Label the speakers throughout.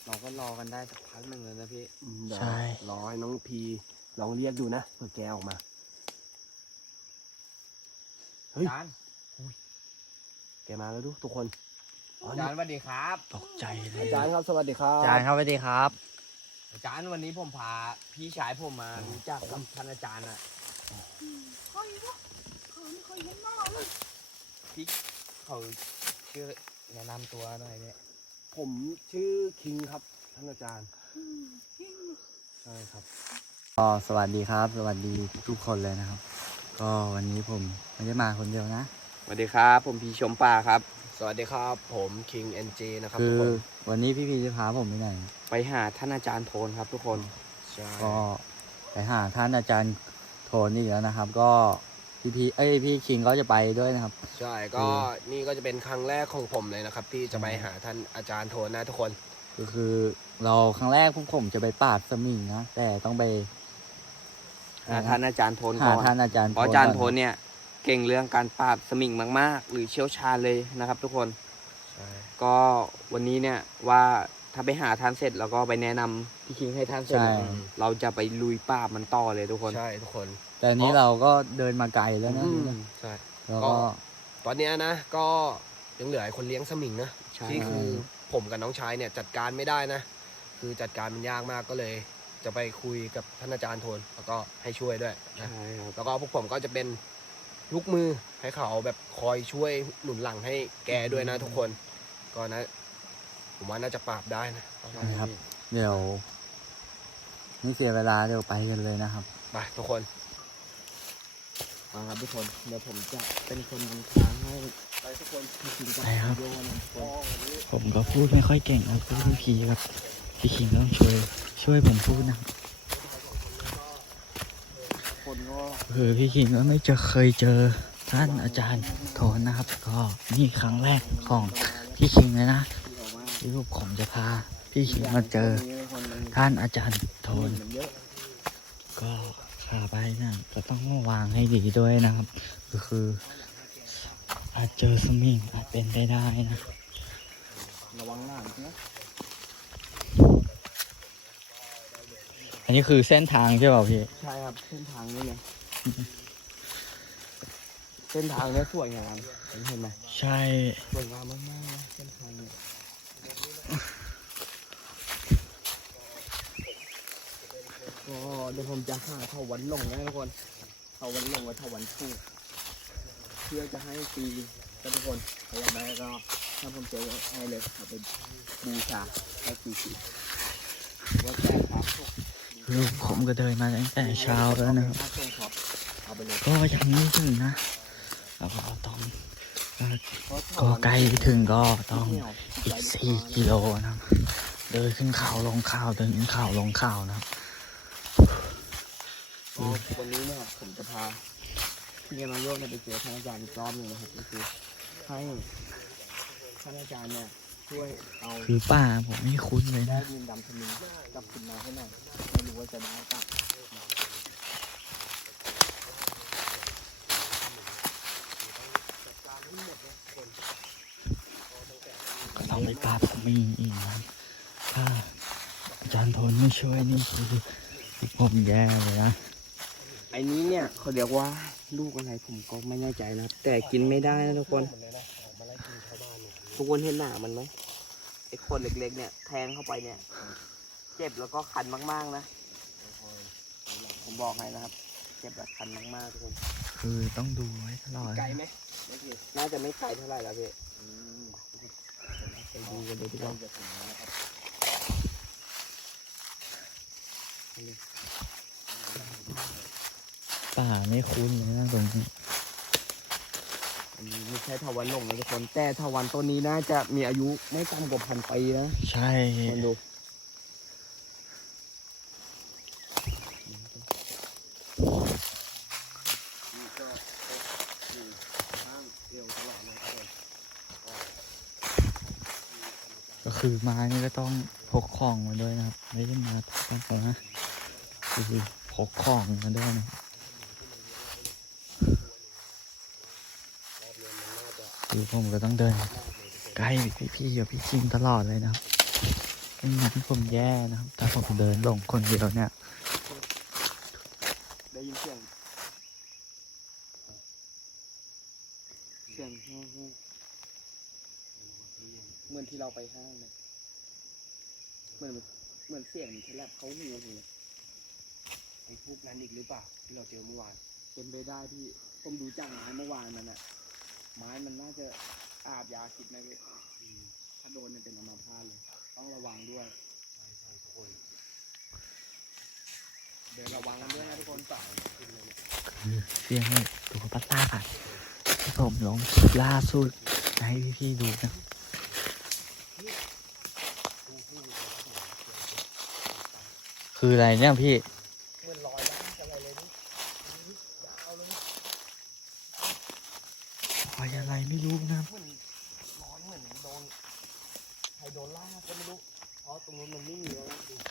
Speaker 1: เราก็รอกันได้สักพักหนึ่งเลยนะพี่
Speaker 2: ใช่
Speaker 3: รอให้น้องพีลองเรียกดูนะเผื่อแกออกมาเฮ้ย
Speaker 1: อาจารย์
Speaker 3: แกมาแล้วดูทุกคน
Speaker 1: อาจารย์สวัสดีครับ
Speaker 2: ตกใจเลย
Speaker 3: อาจารย์ครับสวัสดีครับ
Speaker 2: อาจารย์ครับสวัสดีครับ
Speaker 1: อาจารย์วันนี้ผมพาพี่ชายผมมารู้จักกับท่านอาจารย์อ่ะ
Speaker 4: ใครวะข้าไม่เคยเห็นหน้าเลย
Speaker 1: พี่เขาชื่อแนะนำตัวหน่อยเนี่ย
Speaker 3: ผมชื่อคิงครับท่านอาจารย์
Speaker 4: จริง
Speaker 3: ใช่ครับ
Speaker 2: ก็สวัสดีครับ สวัสดีทุกคนเลยนะครับ ก็วันนี้ผมไม่ได้มาคนเดียวนะ
Speaker 1: สวัสดีครับผมพี่ชมป่าครับ
Speaker 3: สวัสดีครับผมคิงเอ็นจีนะครับ
Speaker 2: คื
Speaker 3: ทุก
Speaker 2: อ
Speaker 3: คน
Speaker 2: วันนี้พี่พีจะพาผมไปไหน
Speaker 1: ไปหาท่านอาจารย์โทนครับทุกคน
Speaker 3: ใช่
Speaker 2: ก็ไปหาท่านอาจารย์โทนอีกแล้วนะครับ ก็พี่คิงก็จะไปด้วยนะครับ
Speaker 3: ใช่ก็นี่ก็จะเป็นครั้งแรกของผมเลยนะครับที่จะไปหาท่านอาจารย์โทนนะทุกคน
Speaker 2: ก็คือเราครั้งแรกพวกผมจะไปปราบสมิงนะแต่ต้องไป
Speaker 1: หาท่านอาจารย์โทน
Speaker 2: หา
Speaker 1: ก่อน
Speaker 2: ท่านอาจารย์
Speaker 1: เพราะอาจารย์โทน
Speaker 2: ก่
Speaker 1: เนี่ยเก่งเรื่องการปราบสมิงมากๆ หรือเชี่ยวชาญเลยนะครับ ทุกคน
Speaker 3: ใช่
Speaker 1: ก็วันนี้เนี่ยว่าถ้าไปหาท่านเสร็จแล้วก็ไปแนะนำพี่คิงให้ท่านเสร็จ
Speaker 2: ใช่
Speaker 1: เราจะไปลุยปราบมันต่อเลยทุกคน
Speaker 3: ใช่ทุกคน
Speaker 2: แต่อันนี้เราก็เดินมาไกลแล้วนะ
Speaker 3: ใช่
Speaker 2: แล้วก็
Speaker 3: ตอนเนี้ยนะก็ยังเหลือไอ้คนเลี้ยงสมิงนะ
Speaker 1: ใช่
Speaker 3: ที่คือผมกับน้องชายเนี่ยจัดการไม่ได้นะ คือจัดการมันยากมากก็เลย จะไปคุยกับท่านอาจารย์โทนแล้วก็ให้ช่วยด้วยนะ
Speaker 1: ใช่ครับ
Speaker 3: แล้วก็พวกผมก็จะเป็นลูกมือให้เขาแบบคอยช่วยหนุนหลังให้แกด้วยนะทุกคนก็นะ ผมว่าน่าจะปราบได้นะ
Speaker 2: นะครับ เดี๋ยวไม่เสียเวลาเดี๋ยวไปกันเลยนะครับ
Speaker 3: ไปทุกคน
Speaker 1: มาครับทุกคนเดี๋ยวผมจะเป็นคนนำทางให้
Speaker 3: ไปทุกคน
Speaker 1: พี่คิงกับ
Speaker 2: ไปครับ
Speaker 1: โยนำคน
Speaker 2: ผมก็พูดไม่ค่อยเก่งนะพูดพี่พีครับพี่คิงต้องช่วยผมพูดนะ
Speaker 1: คนก็
Speaker 2: คือพี่คิงก็ไม่เคยเจอท่านอาจารย์โทนนะครับ ก็นี่ครั้งแรกของพี่คิงเลยนะที่ลูกผมจะพาพี่คิงมาเจอท่านอาจารย์โทน
Speaker 1: มันเยอะ
Speaker 2: ก็ขาไปนะก็ต้องวางให้ดีด้วยนะครับ ก็คืออาจเจอสมิงอาจเป็นไปได้นะ
Speaker 1: ระวังหน้านะ
Speaker 2: อันนี้คือเส้นทางใช่เปล่าพี่
Speaker 1: ใช่ครับเส้นทางนี้เลยเส้นทางนี้สวยงามเห็นไหม
Speaker 2: ใช่
Speaker 1: สวยงามมากๆนะเส้นทางนี้ก็เดี๋ยวผมจะหาเถาวันหลงนะทุกคนเถาวันหลงกับเถาวันถูกเพื่อจะให้ตีกันทุกคนใครอยากได้ก็ถ้าผมเจอให้เลยเอาไปบูชาให้ตีสีว่าแต่ครับ
Speaker 2: ลูกผมก็เดินมาตั้งแต่เช้าแล้วนะครับ
Speaker 1: เอาไปเลย
Speaker 2: ก็ยังไม่ถึงนะแล้วก็ต้องก็ใกล้ถึงก็ต้องอีก4 กิโลนะครับเดินขึ้นเขาลงเขาเดินขึ้นเขาลงเขานะครับ
Speaker 1: วันนี้เนี่ยผมจะพาพี่กำลังโยกไปเจอท่านอาจารย์อีกรอบหนึ่งนะครับก็คือให้ท่านอาจารย์เนี่ยช่วยเอา
Speaker 2: คือป่าผมไม่คุ้นเลย
Speaker 1: ได้
Speaker 2: นะ
Speaker 1: ดินดำทมินกลับขึ้นมาให้หน่อยไม่รู้ว่าจะได้กลับ
Speaker 2: ก็ต้องไปปราบสมิงอีกนะถ้าอาจารย์ทนไม่ช่วยนี่คือผมแย่เลยนะ
Speaker 1: ไอ้นี้เนี่ยเขาเรียกว่าลูกอะไรผมก็ไม่แน่ใจนะครับแต่กินไม่ได้นะทุกคนทุกคนเห็นหนามันไหมไอ้คนเล็กๆเนี่ยแทงเข้าไปเนี่ยเจ็บแล้วก็คันมากๆนะผมบอกให้นะครับเจ็บแบบคันมากๆทุกคน
Speaker 2: คือต้องดูไว้ตลอด
Speaker 3: ไกล
Speaker 2: นะ
Speaker 3: ไหม
Speaker 1: น่าจะไม่ไกลเท่าไหร่แล้วพี่ไปดูกันเลยดีกว่า
Speaker 2: ป่าไม่คุ้นเลยนะตรงนี้
Speaker 1: อันนี้ไม่ใช่ทวันหลงนะทุกคนแต่ทวันต้นนี้น่าจะมีอายุไม่ต่ำกว่า1,000 ปีนะ
Speaker 2: ใช่
Speaker 1: คนดู
Speaker 2: ก็คือมานี่ก็ต้องพกของมาด้วยนะครับไม่ได้มาทำกันนะคือพกของมาด้วยนะคือผมก็ต้องเดินใกล้พี่ๆกับพี่คิงตลอดเลยนะครับไม่งั้นผมแย่นะครับถ้าผมเดินลงคนเดียวเนี่ย
Speaker 1: ได้ยินเสียงเหมือนที่เราไปห้างเลยเหมือนเสียงมันฉลับเขาหูเลย
Speaker 3: ไอ้พวกนั้นอีกหรือเปล่าที่เราเจอเมื่อวาน
Speaker 1: เป็นไปได้ที่ผมดูจากไม้เมื่อวานมันอะไม้มันน่าจะอาบยาคิดนะพี่ถ้าโดนเนี่ยเป็นอัมพาตเลยต้องระวังด้วย
Speaker 3: ใช่ทุกคน
Speaker 1: เดินระวังกันด้วยนะทุกคนต่อ
Speaker 2: คือเสียงตัวประสาทที่ผมลงคลิปล่าสุดให้พี่ๆดูนะคืออะไรเนี่ยพี่
Speaker 1: เหมือนลอยได้อะไรเลยนี่ยาวเลย
Speaker 2: รอยอะไรไม่รู้นะ
Speaker 1: เหมือนลอยเหมือนโดนใครโดนล่าก็ไม่รู้เพราะตรงนู้นมันไม่มีแล้วนะดู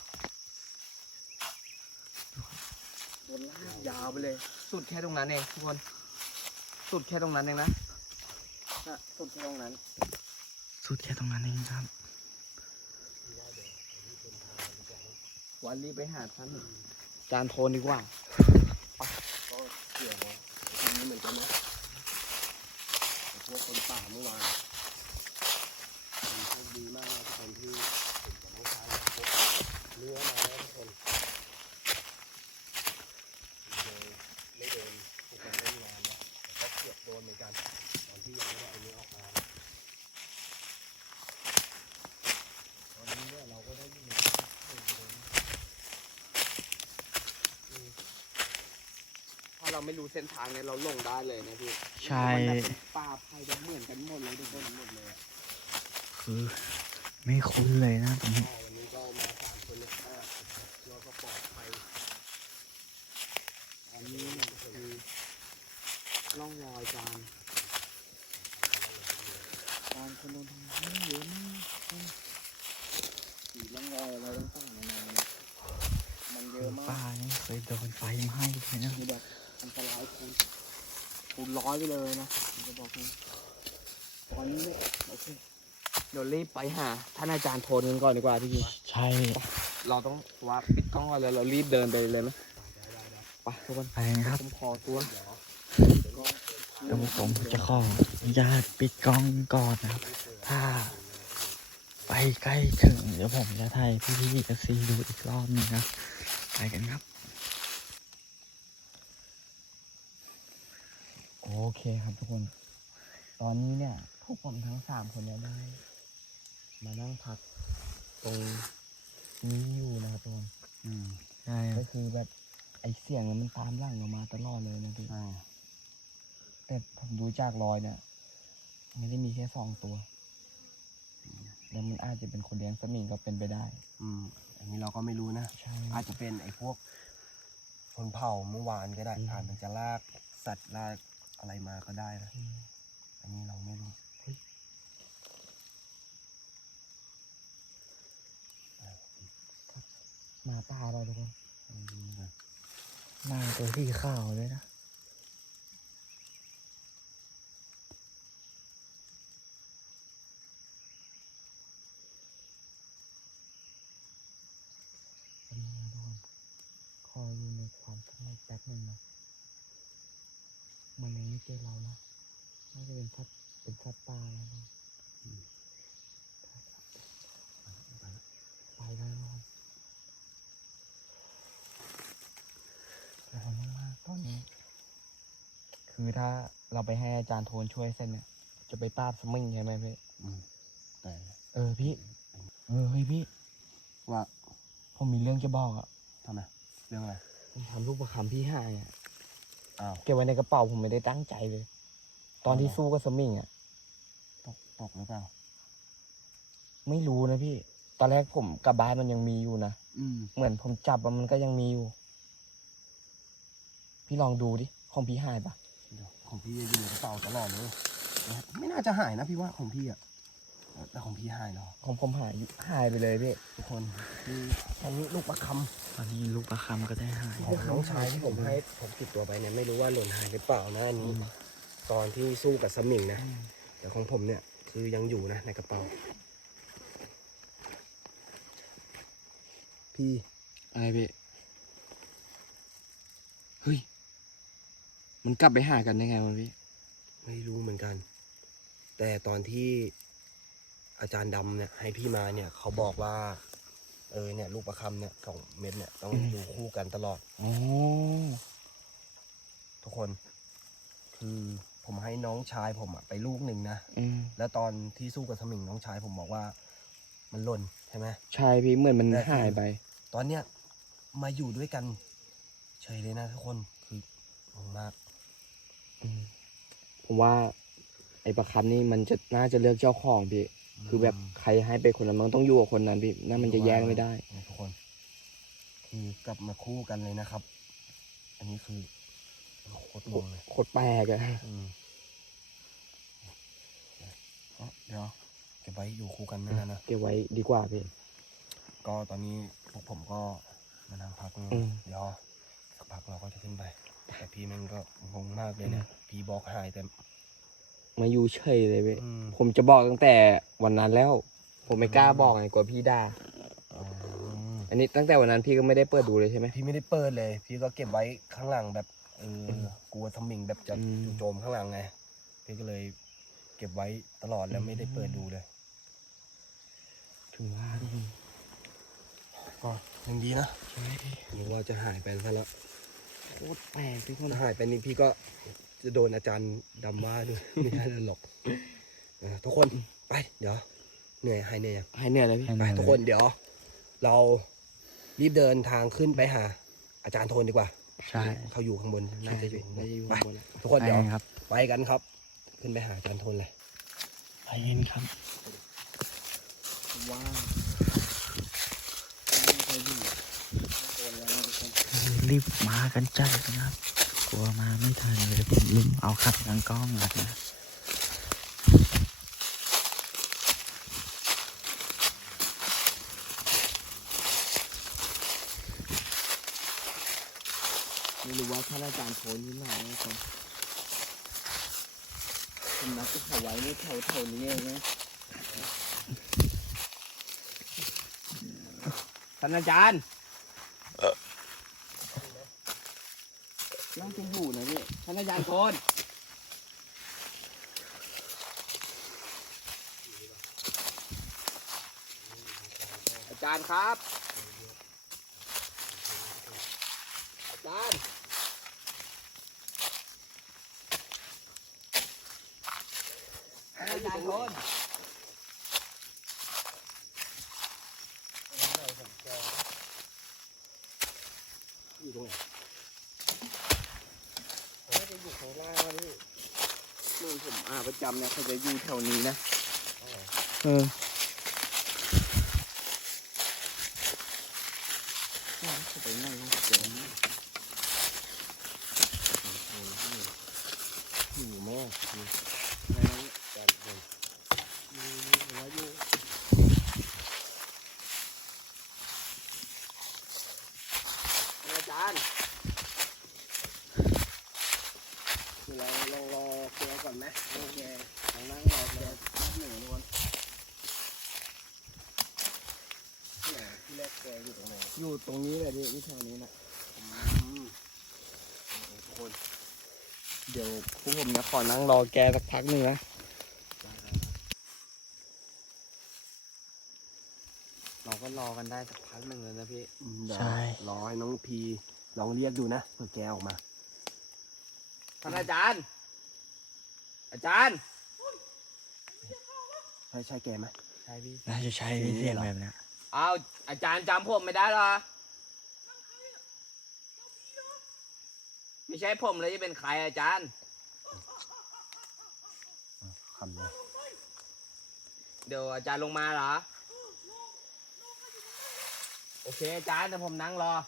Speaker 1: โดนลากยาวไปเลย สุดแค่ตรงนั้นเองทุกคนสุดแค่ตรงนั้นเองนะสุดแค่ตรงนั้น
Speaker 2: สุดแค่ตรงนั้นเองครับ
Speaker 1: วันรีบไปหาท่านจานโทนดีกว่า
Speaker 3: ก็เกี่ยวกับทีนี้เหมือนกันนะไอ้พวกคนป่าเมื่อวานมันโชคดีมากนะทุกคนที่ผมกับน้องชายพบเนื้อมาแล้วทุกคนไม่โดนพวกกันเล่นงานนะแต่ก็เกือบโดนเหมือนกันตอนที่ยังไม่ได้เอาเนื้อออกมานะตอนนี้เนี่ยเราก็ได้ยิน
Speaker 1: ถ้าเราไม่รู้เส้นทางเนี่ยเราหลงได้เลยนะพี่
Speaker 2: ใช่
Speaker 1: มันแบบเป็นป่าไผ่แบบเหมือนกันหมดเลยทุกคนหมดเลยอะ
Speaker 2: คือไม่คุ้นเลยนะตรงนี้
Speaker 3: วันนี้ก็มาสามคนเนี่ยเราก็ปลอดภัย
Speaker 1: อันนี้เนี่ยคือร่องรอยการคนโดนทำร้ายเยอะมากสีร่องรอยอะไรต่างๆนานาเนี่ยมันเยอะมาก
Speaker 2: ป้านี่เคยโดนไฟไหม้เลยนะ
Speaker 1: คือแบบอันตรายคูณร้อยไปเลยนะผมจะบอกให้ตอนนี้เนี่ยโอเคเดี๋ยวรีบไปหาท่านอาจารย์โทนกันก่อนดีกว่าพี่
Speaker 2: ใช่
Speaker 1: เราต้องว่าปิดกล้องก่อนเลยเรารีบเดินไปเลยไหมไปทุกคน
Speaker 2: ไปนะครับ
Speaker 1: ผมขอตัว
Speaker 2: เดี๋ยวผมจะขออนุญาตปิดกล้องก่อนนะครับ ถ้าไปใกล้ถึงเดี๋ยวผมจะถ่ายพี่ๆกับซีดูอีกรอบหนึงนะไปกันครับ
Speaker 1: โอเคครับทุกคน ตอนนี้เนี่ยพวกผมทั้ง3คนเนี่ยได้มานั่งพักตรงนี้อยู่นะครับทุกคน
Speaker 2: ใช่ค
Speaker 1: ก็
Speaker 2: รับ
Speaker 1: คือแบบไอเสียงมันตามหลังเรามาตลอดเลยนะพี่แต่ผมดูจากรอยเนี่ยไม่ได้มีแค่2 ตัวแล้วมันอาจจะเป็นคนเลี้ยงสมิงก็เป็นไปได้
Speaker 3: อันนี้เราก็ไม่รู้นะ
Speaker 1: ใช่
Speaker 3: อาจจะเป็นไอ้พวกคนเผ่าเมื่อวานก็ได้อาจมันจะลากสัตว์ลากอะไรมาก็ได้นะ อันนี้เราไม่รู้
Speaker 1: หมาป่าเราทุกคน
Speaker 3: ไม่รู้เหมือนกัน
Speaker 2: หน้าตัวที่ขาวเลยนะ
Speaker 1: คอยอยู่ในความสงบแป๊บหนึ่งนะมันยังไม่เจอเรานะน่าจะเป็นสัตว์ป่าแล้วนะไปแล้วนะครับแล้วมากๆตอนนี้ คือถ้าเราไปให้อาจารย์โทนช่วยเส้นเนี่ย จะไปปราบสมิงใช่ไหมพี่
Speaker 3: แต่
Speaker 1: พี่เฮ้ยพี่
Speaker 3: ว่า
Speaker 1: ผมมีเรื่องจะบอกอ่ะ
Speaker 3: ทำไมเรื่องอะไร
Speaker 1: ผมทำลูกประคำพี่หายอ่ะ
Speaker 3: อ้าว
Speaker 1: เก็บไว้ในกระเป๋าผมไม่ได้ตั้งใจเลย ตอนที่สู้กับสมิงอ่ะ
Speaker 3: ตกหรือเปล่า
Speaker 1: ไม่รู้นะพี่ ตอนแรกผมกลับบ้านมันยังมีอยู่นะ เหมือนผมจับมันก็ยังมีอยู่ พี่ลองดูดิ ของพี่หายปะ
Speaker 3: เดี๋ยวของพี่อยู่ในกระเป๋าตลอดเลยนะไม่น่าจะหายนะพี่ว่าของพี่อะแต่ของพี่หายเหรอ
Speaker 1: ของผมหายไปเลยพี่
Speaker 3: ทุกคนคืออันนี้ลูกประค
Speaker 2: ตอนนี้ลูกประคำก็ได้หาย
Speaker 3: ำของน้องชายที่ผมให้ผมติดตัวไปเนี่ยไม่รู้ว่าหล่นหายหรือเปล่านะอันนี้ ตอนที่สู้กับสมิงนะแต่ของผมเนี่ยคือยังอยู่นะในกระเป๋าพี่
Speaker 1: อะไรพี่เฮ้ยมันกลับไปหากันได้ไงวะพี่
Speaker 3: ไม่รู้เหมือนกัน แต่ตอนที่อาจารย์ดำเนี่ยให้พี่มาเนี่ยเขาบอกว่าเนี่ยลูกประคำเนี่ย2 เม็ดเนี่ยต้องอยู่คู่กันตลอด
Speaker 1: อ๋อ
Speaker 3: ทุกคน คือผมให้น้องชายผมอะไปลูกหนึ่งนะ
Speaker 1: อืม
Speaker 3: แล้วตอนที่สู้กับสมิงน้องชายผมบอกว่ามันหล่นใช่ไหม
Speaker 1: ใช่พี่เหมือนมัน
Speaker 3: แต่คือ
Speaker 1: หายไป
Speaker 3: ตอนเนี้ยมาอยู่ด้วยกันเฉยเลยนะทุกคนคืองงมาก
Speaker 1: ผมว่า ไอ้ประคำนี่มันจะน่าจะเลือกเจ้าของพี่ คือแบบใครให้ไปคนนั้นมันต้องอยู่กับคนนั้นพี่นั่นมันจะแยกไม่ได้
Speaker 3: เนี่ยทุกคน คือกลับมาคู่กันเลยนะครับ อันนี้คือโคตรงงเลย
Speaker 1: โคตรแปลกอะ
Speaker 3: เดี๋ยวเก็บไว้อยู่คู่กันนั่นแหละนะ
Speaker 1: เก็บไว้ดีกว่าพี่
Speaker 3: ก็ตอนนี้พวกผมก็มานั่งพักนี่
Speaker 1: อืม
Speaker 3: เดี๋ยวสักพักเราก็จะขึ้นไป แต่พี่แม่งก็งงมากเลยเนี่ยพี่บอกหายแต่
Speaker 1: มาอยู่เฉยเลยพี่
Speaker 3: อืม
Speaker 1: ผมจะบอกตั้งแต่วันนั้นแล้ว ผมไม่กล้าบอกไงกลัวพี่ด่า
Speaker 3: อืม
Speaker 1: อันนี้ตั้งแต่วันนั้นพี่ก็ไม่ได้เปิดดูเลยใช่ไหม
Speaker 3: พี่ไม่ได้เปิดเลย พี่ก็เก็บไว้ข้างหลังแบบกลัวทำมิงแบบจะ
Speaker 1: อืม
Speaker 3: จู่โจมข้างหลังไง พี่ก็เลยเก็บไว้ตลอดแล้วไม่ได้เปิดดูเลย
Speaker 1: ถึงว่าทุกคน
Speaker 3: ก็ยังดีนะนึกว่าจะหายไปซะแล้ว
Speaker 1: โคตรแปลกทุกคน
Speaker 3: ถ้าหายไปนี่พี่ก็จะโดนอาจารย์ดำว่าด้วย ไม่ได้หรอกทุกคนไปเดี๋ยวเหนื่อยหายเหนื่อยยัง
Speaker 1: หายเหนื่อยเลยพี่
Speaker 3: ไปทุกคนเดี๋ยว เรารีบเดินทางขึ้นไปหา อาจารย์โทนดีกว่า
Speaker 2: ใช่
Speaker 3: เขาอยู่ข้างบนน่าจะอยู่
Speaker 1: น่าจะอยู่
Speaker 3: ไป
Speaker 1: ข้างบนแหละ
Speaker 3: ทุกคน
Speaker 2: ไป
Speaker 3: เดี๋ยว
Speaker 2: ครับ
Speaker 3: ไปกันครับ ขึ้นไปหาอาจารย์โทนเลย
Speaker 2: ไปเย็นครับ
Speaker 1: ว้า
Speaker 2: รีบมากันจัดนะครับ กลัวมาไม่ทันเลยผมลืมเอาขับทางกล้องนะ
Speaker 1: ไม่รู้ว่าท่านอาจารย์โทนที่ไหนนะครับผมนัดจะเขาไว้ในแถวนี้เองนะท่านอาจารย์น่าจะอยู่นะพี่ท่านอาจารย์โทนอาจารย์ครับ อาจารย์อาจารย์โทน
Speaker 3: อยู่ตรงไหน
Speaker 1: ไม่ได้อยู่ข้างล่างนะพี่เมื่อผมประจำเนี่ยเขาจะอยู่แถวนี้นะเขาไปนั่งห้องเสียงอยู่แม่อาจารย์คือเราลองรอแกก่อนไหมโอเคลองนั่งรอแกแป๊บหนึ่งทุกคนที่แรกแกอยู่ตรงไหนอยู่ตรงนี้เลยดิที่แถวนี้นะทุกคนเดี๋ยวพวกผมจะขอนั่งรอแกสักพักหนึ่งนะเราก็รอกันได้สักพักหนึ่งเลยนะพี่
Speaker 3: เดี๋ยว
Speaker 2: ใช่
Speaker 3: รอให้น้องพีลองเรียกดูนะเผื่อแกออกมา
Speaker 1: ท่านอาจารย์ อาจารย์
Speaker 3: ใช่แกไหม
Speaker 1: ใช่พี่
Speaker 2: น่าจะใช้เสียงแบบเนี้ย
Speaker 1: อ้าวอาจารย์จำผมไม่ได้เหรอ ไม่ใช่ผมเลยจะเป็นใครอาจารย์
Speaker 3: คำเลย
Speaker 1: เดี๋ยวอาจารย์ลงมาเหรอ โอเคอาจารย์แต่ผมนั่งรอ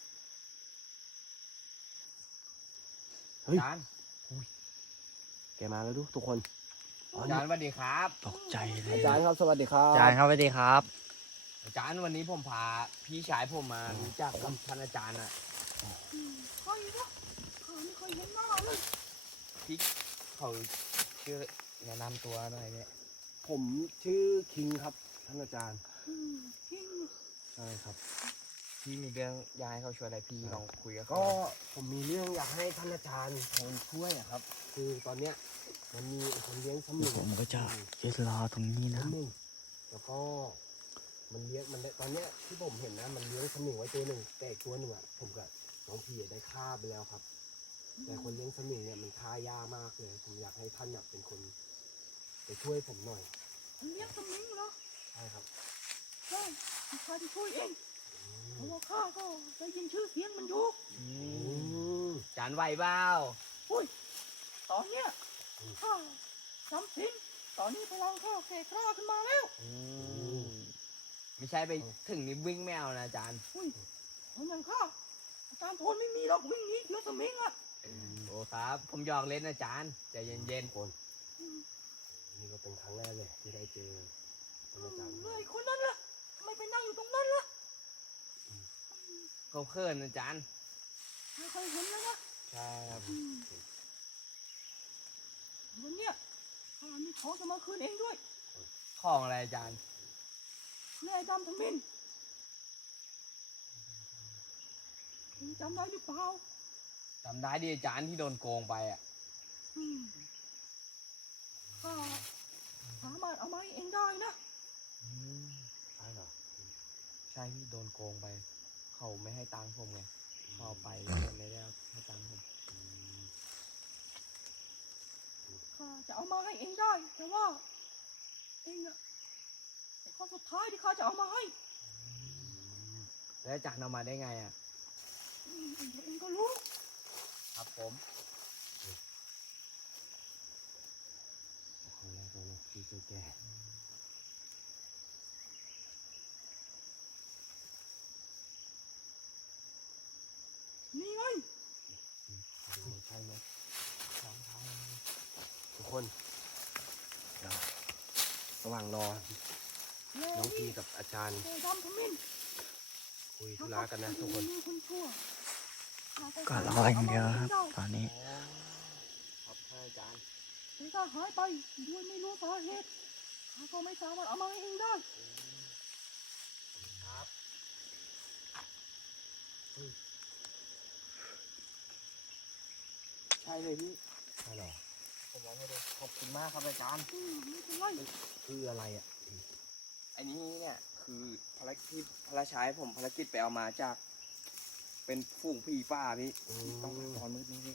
Speaker 1: อาจารย์
Speaker 3: แกมาแล้วดูทุกคน
Speaker 1: อาจารย์สวัสดีครับ
Speaker 2: ตกใจเลย
Speaker 3: อาจารย์ครับสวัสดีครับ
Speaker 2: อาจารย์ครับสวัสดีครับ
Speaker 1: อาจารย์วันนี้ผมพาพี่ชายผมมารู้จักกับท่านอาจารย์อ่ะ
Speaker 4: ใครวะข้าไม่เคยเห็นหน้าเลย
Speaker 1: พี่เขาชื่อแนะนำตัวหน่อยเนี่ย
Speaker 3: ผมชื่อคิงครับท่านอาจารย์
Speaker 4: ทิ้ง
Speaker 3: ใช่ครับ
Speaker 1: พี่มีเรื่องอยากให้เขาช่วยอะไรพี่ลองคุยกับเขา
Speaker 3: ก็ผมมีเรื่องอยากให้ท่านอาจารย์โทนช่วยอะครับ คือตอนเนี้ยมันมีไอ้คนเลี้ยงสมิ
Speaker 2: เดี๋ยว
Speaker 3: ง
Speaker 2: ผมก็จะยืนรอตรงนี้
Speaker 3: ส
Speaker 2: นะ
Speaker 3: มิงแล้วก็มันเลี้ยงมันได้ตอนเนี้ยที่ผมเห็นนะมันเลี้ยงสมิงไว้ตัวหนึ่งแต่อีกตัวหนึ่งอะผมกับน้องพี่ได้ฆ่าไปแล้วครับ แต่คนเลี้ยงสมิงเนี่ยมันฆ่ายากมากเลย ผมอยากให้ท่านเนี่ยเป็นคนไปช่วยผมหน่อย
Speaker 4: เลี้ยงสมิงเหรอ
Speaker 3: ใช่ครับ
Speaker 4: ได้ข้าจะช่วยเองเพราะว่าข้าก็ได้ยินชื่อเสียงมันอยู่
Speaker 3: อืม
Speaker 1: จานไหวเปล่า
Speaker 4: อุ้ยตอนเนี้ยข้าจำสินตอนนี้พลังข้าแก่กล้าขึ้นมาแล้ว
Speaker 1: ไม่ใช่ไปถึงนี่วิ่งไม่เอานะอาจารย์
Speaker 4: อุ้ยคนอย่างข้าอาจารย์โทนไม่มีหรอกวิ่งหนีเดี๋ยวสมิงอ่ะ
Speaker 1: โอ้ครับ ผมหยอกเล่นนะอาจารย์ใจเย็น
Speaker 3: คน นี่ก็เป็นครั้งแรกเลยที่ได้เจอท่านอาจารย์
Speaker 4: เลยคนนั้นล่ะทำไมไปนั่งอยู่ตรงนั้นล่ะ
Speaker 1: ๆเขาเขินอาจารย์
Speaker 4: ไม่เคยเห็นเลยนะ
Speaker 1: ใช่ครับ
Speaker 4: วันเนี้ยข้ามีของจะมาคืนเองด้วย
Speaker 1: ของอะไรอาจารย์
Speaker 4: นายดำทมินเองจำได้หรือเปล่า
Speaker 1: จำได้ดิอาจารย์ที่โดนโกงไปอ่ะ
Speaker 4: อืมข้าสามารถเอามาให้เองได้นะ
Speaker 3: ใช่เหรอ
Speaker 1: ใช่ที่โดนโกงไป เขาไม่ให้ตังค์ผมไงเขาเอาไปไม่ได้ให้ตังค์ผม
Speaker 4: ข้าจะเอามาให้เองได้ แต่ว่า เองอะแต่ข้อสุดท้ายที่ข้าจะเอามาให้
Speaker 1: แล้วอาจารย์เอามาได้ไงอ่ะ
Speaker 4: เองก็รู้
Speaker 1: ครับผม
Speaker 3: ครั้งแรกเลยนะที่เจอแก
Speaker 4: นี่ไง
Speaker 3: ใช่ไหมทุกคนเดี๋ยวระหว่างรอ
Speaker 4: แล้ว
Speaker 3: น้องพี
Speaker 4: นี่
Speaker 3: กับอาจารย์
Speaker 4: นายดำทมิน
Speaker 3: คุยธุระกันนะทุกคน
Speaker 4: มีคนชั่วข้า
Speaker 2: ก็รออย่างเดียวครับ ตอนนี้
Speaker 1: ครับท่านอาจารย์
Speaker 4: แต่ถ้าหายไปด้วยไม่รู้สาเหตุข้าก็ไม่สามารถเอามาให้เองได้
Speaker 1: ครับ ใช่เลยพี่
Speaker 3: ใช่เหรอ
Speaker 1: ผมมองให้ดูขอบคุณมากครับอาจารย์
Speaker 4: ไม่เป็นไร
Speaker 3: คืออะไรอ่ะ
Speaker 1: อันนี้เนี่ยคือภารกิจพระราชาให้ผมภารกิจไปเอามาจาก เป็นฝูงผีป่าพี่ต้องตอนมืดนี้พี่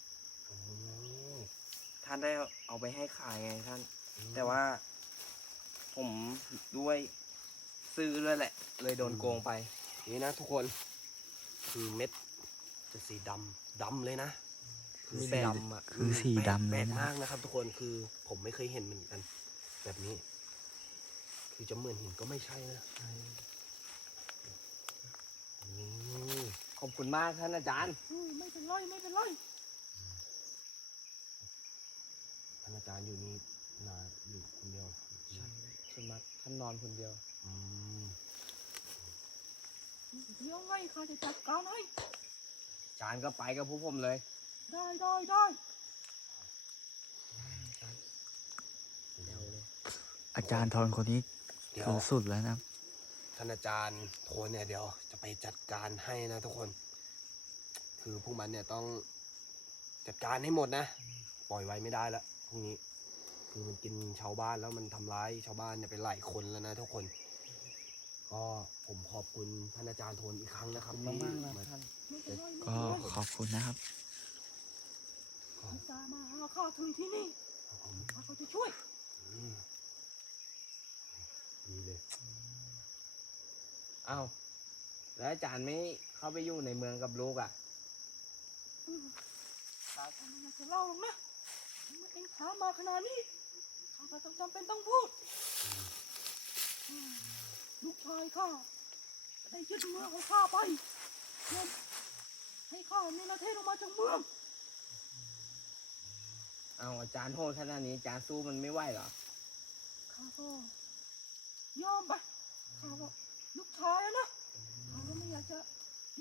Speaker 1: ท่านได้เอาไปให้ขายไงท่าน แต่ว่า ผมด้วยซื้อด้วยแหละ เลยโดนโกงไป
Speaker 3: นี่นะทุกคน คือเม็ดจะสีดำเลยนะ
Speaker 1: มี
Speaker 3: แปลก
Speaker 1: ดำอ่ะ
Speaker 2: คือสีดำ
Speaker 3: แป
Speaker 2: เล
Speaker 3: ล
Speaker 2: ย
Speaker 3: ก
Speaker 2: นะ
Speaker 3: มากนะครับทุกคน คือผมไม่เคยเห็นเหมือนกัน แบบนี้ คือจะเหมือนหินก็ไม่ใช่นะนี่
Speaker 1: ขอบคุณมากท่านอาจารย์
Speaker 4: ไม่เป็นไรไม่เป็นไร
Speaker 3: ท่านอาจารย์อยู่นี่นาอยู่คนเดียว
Speaker 1: ใช่ส่วนมากท่านนอนคนเดียว
Speaker 3: อืม
Speaker 4: เดี๋ยวไงข้าจะจัดการให้
Speaker 1: อาจารย์ก็ไปกับพวกผมเลย
Speaker 4: ได้ได้ได้
Speaker 1: เดี๋ยวเลย
Speaker 2: อาจารย์ทอนคนนี้
Speaker 3: เดี๋ยว
Speaker 2: คือสุดแล้วนะ
Speaker 3: ท่านอาจารย์โทนเนี่ยเดี๋ยวจะไปจัดการให้นะทุกคน คือพวกมันเนี่ยต้องจัดการให้หมดนะ ปล่อยไว้ไม่ได้ละพรุ่งนี้ คือมันกินชาวบ้านแล้วมันทำร้ายชาวบ้านเนี่ยไปหลายคนแล้วนะทุกคน ก็ผมขอบคุณท่านอาจารย์โทนอีกครั้งนะครับ
Speaker 1: ขอบคุณมากๆนะ
Speaker 3: ที่
Speaker 1: ท่าน
Speaker 4: ไม่เป็นไรไม่
Speaker 2: ก็
Speaker 4: เป็นไร
Speaker 2: ขอบคุณนะครับ
Speaker 4: จะมาหาข้าถึงที่นี่
Speaker 3: ครับผม
Speaker 4: ข้าก็จะช่วย
Speaker 3: อืมดีเลย
Speaker 1: อ้าวแล้วอาจารย์ไม่เข้าไปอยู่ในเมืองกับลูกอ่ะ
Speaker 4: ข้าก็ไม่อยากจะเล่าหรอกนะเมื่อเองถามมาขนาดนี้ข้าก็ต้องจำเป็นต้องพูดลูกชายข้าจะได้ยึดเมืองของข้าไปยอมให้ข้ามีประเทศออกมาจากเมือง
Speaker 1: เอาอาจารย์โหดขนาดนี้อาจารย์สู้มันไม่ไหวเหรอ
Speaker 4: ข้าก็ยอมไปข้าก็ลูกชายอะนะข้าก็ไม่อยากจะ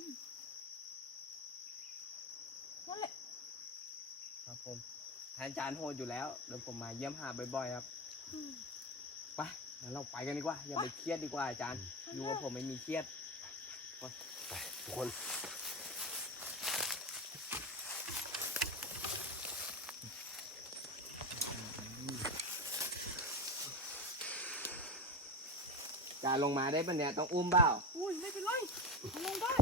Speaker 4: นั่นแหละ
Speaker 1: ครับผมท่านอาจารย์โหดอยู่แล้วเดี๋ยวผมมาเยี่ยมหาบ่อยๆครับ ไปงั้นเราไปกันดีกว่า อย่าไปเครียดดีกว่าอาจารย์อยู่กับผมไม่มีเครียด
Speaker 3: ไปทุกคน
Speaker 1: การลงมาได้ปะเนี่ยต้องอุ้มเปล่า
Speaker 4: อุ้ยไม่เป็นไรเอาลงได้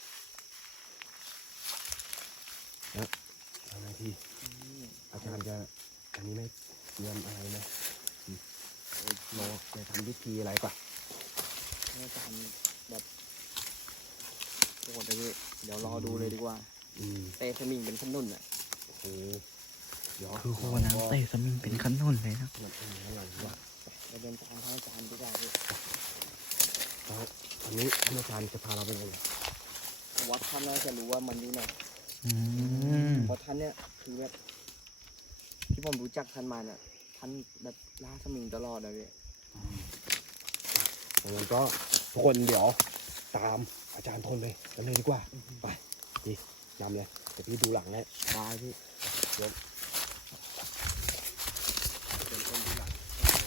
Speaker 3: ทำหน้าที่อาจารย์จะอันนี้ไม่เตรียมอะไรนะรอจะทำพิธีอะไรก่อน
Speaker 1: อาจารย์แบบโหดเลยพี่เดี๋ยวรอดูเลยดีกว่า เตะสมิงเป็นขนุนอ่ะ
Speaker 3: โอ้โหเดี๋ยว
Speaker 2: คือโคน้ำเตะสมิงเป็นขนุนเลยนะ
Speaker 3: มันเป็นอะไรวะ
Speaker 1: ไปเดินตามท่านอาจารย์ดีกว่าพี่
Speaker 3: แล้วตอนนี้ท่านอาจารย์จะพาเราไปไหนเนี่ย
Speaker 1: วัดท่านน่าจะรู้ว่ามันอยู่ไหน
Speaker 2: อืม
Speaker 1: เพราะท่านเนี่ยคือแบบที่ผมรู้จักท่านมาเนี่ยท่านแบบล่าสมิงตลอดเลยพี่
Speaker 3: งั้นก็ทุกคนเดี๋ยวตามอาจารย์ทนไปกันเลยดีกว่าไปดีนำเลยเดี๋ยวพี่ดูหลังนะ
Speaker 1: ได้พี่
Speaker 3: เดี๋ยวเป็นคนดูหลัง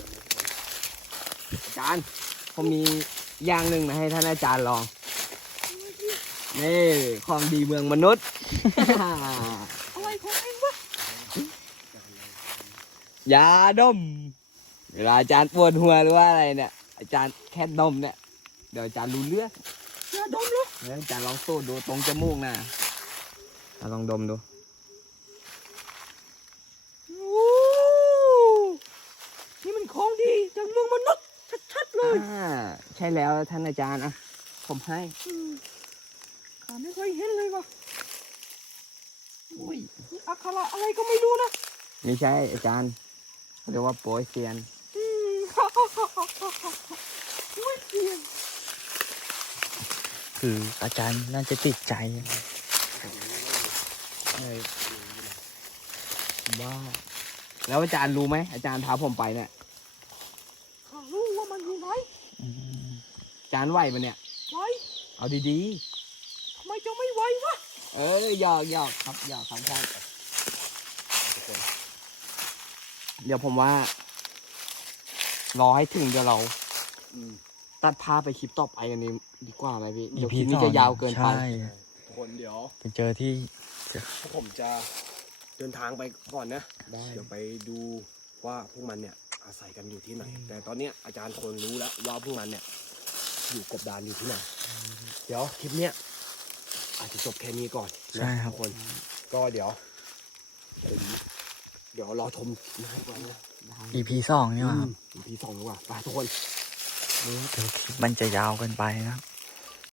Speaker 1: อาจารย์ ผมมีอย่างหนึ่งมาให้ท่านอาจารย์ลอง นี่ของดีเมืองมนุษย์
Speaker 4: อะไรของเองวะ
Speaker 1: ยาดม เวลาอาจารย์ปวดหัวหรือว่าอะไรเนี่ย อาจารย์แค่ดมเนี่ย เดี๋ยวอาจารย์รู้เรื่อง
Speaker 4: อย่าดมเลย
Speaker 1: แล้วอาจารย์ลองสูดดูตรงจมูกนะลองดมดู
Speaker 4: โอ้นี่มันของดีจากเมืองมนุษย์ชัดๆเลย
Speaker 1: ใช่แล้วท่านอาจารย์อ่ะ ผมให้
Speaker 4: ข้าไม่เคยเห็นเลยว่ะ
Speaker 1: อุ้ย
Speaker 4: นี่อักขระอะไรก็ไม่รู้นะ
Speaker 1: ไม่ใช่อาจารย์เขาเรียกว่าโปยเซียน
Speaker 4: ไม่เปลี่ยน
Speaker 2: คืออาจารย์น่าจะติดใจ
Speaker 1: ว้าแล้วอาจารย์รู้ไหมอาจารย์พาผมไปเนี่ย
Speaker 4: ข้ารู้ว่ามันอยู่ไหน
Speaker 2: อืม
Speaker 1: อาจารย์ไหวปะเนี่ย
Speaker 4: ไว้
Speaker 1: เอาดี
Speaker 4: ทำไมจะไม่ไหววะ
Speaker 1: ๆหยอกครับหยอกครับท่าน
Speaker 3: ทุกคน
Speaker 1: เดี๋ยวผมว่า รอให้ถึงเดี๋ยวเรา
Speaker 3: อืม
Speaker 1: ตัดภาพไปคลิปต่อไปกันนี้ดีกว่าไหมพี่ เดี๋ยวค
Speaker 2: พี
Speaker 1: ลิปนี้จะยาวเกินไป
Speaker 2: ใช่
Speaker 3: ทุกคนเดี๋ยว
Speaker 2: ไปเจอที่
Speaker 3: พวกผมจะเดินทางไปก่อนนะ
Speaker 1: ได้
Speaker 3: เดี๋ยวไปดูว่าพวกมันเนี่ยอาศัยกันอยู่ที่ไหน แต่ตอนเนี้ยอาจารย์คนรู้แล้วว่าพวกมันเนี่ยอยู่กบดานอยู่ที่ไหน เดี๋ยวคลิปเนี้ยอาจจะจบแค่นี้ก่อน
Speaker 2: ใช่
Speaker 3: นะครับ ทุกคนก็เดี๋ยวรอชมนะครับก่อนนะ
Speaker 2: EP 2นี่หว่าครับ
Speaker 3: EP 2ดีกว่าไปทุกคน
Speaker 2: เดี๋ยวคลิปมันจะยาวเกินไปนะครับ